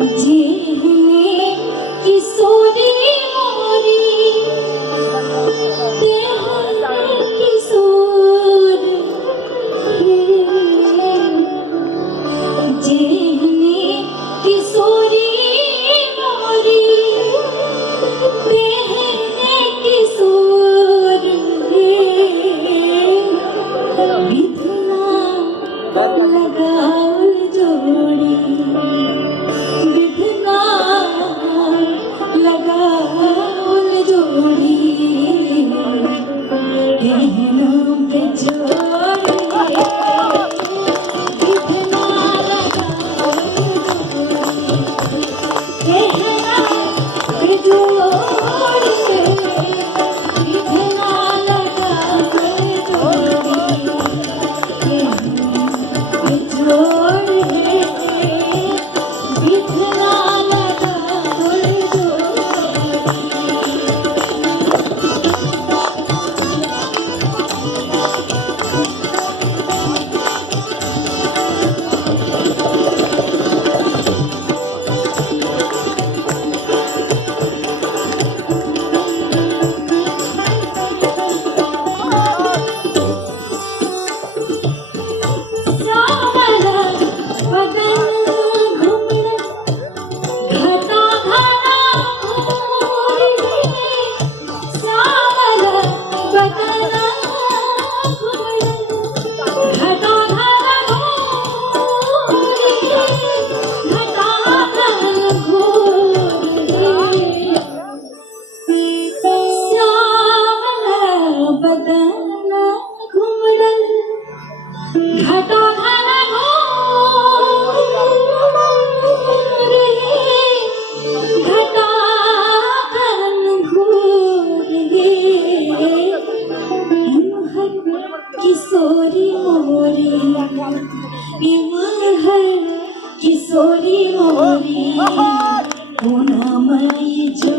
जीने किशोरी मोरी देह किशोर जीने किशोरी मोरी देह किशोर बिधना लगाओ जोड़ी बिधना लगाओ जोड़ी कहना बेजोड़ बिधना लगाओ कहना बेजोड़ बिधना लगाओ जोड़ी जोड़ बिधना लगाओ सावला बदन घुमड़ घटा घना घोरी सावला बदन घुमड़ घटा घना घोरी घटा घना घोरी सावला बदन घुमड़ घटा घना घोर घटा घन घोर इमहर किशोरी मोरी इमहर किशोरी मोरी पूनमई जो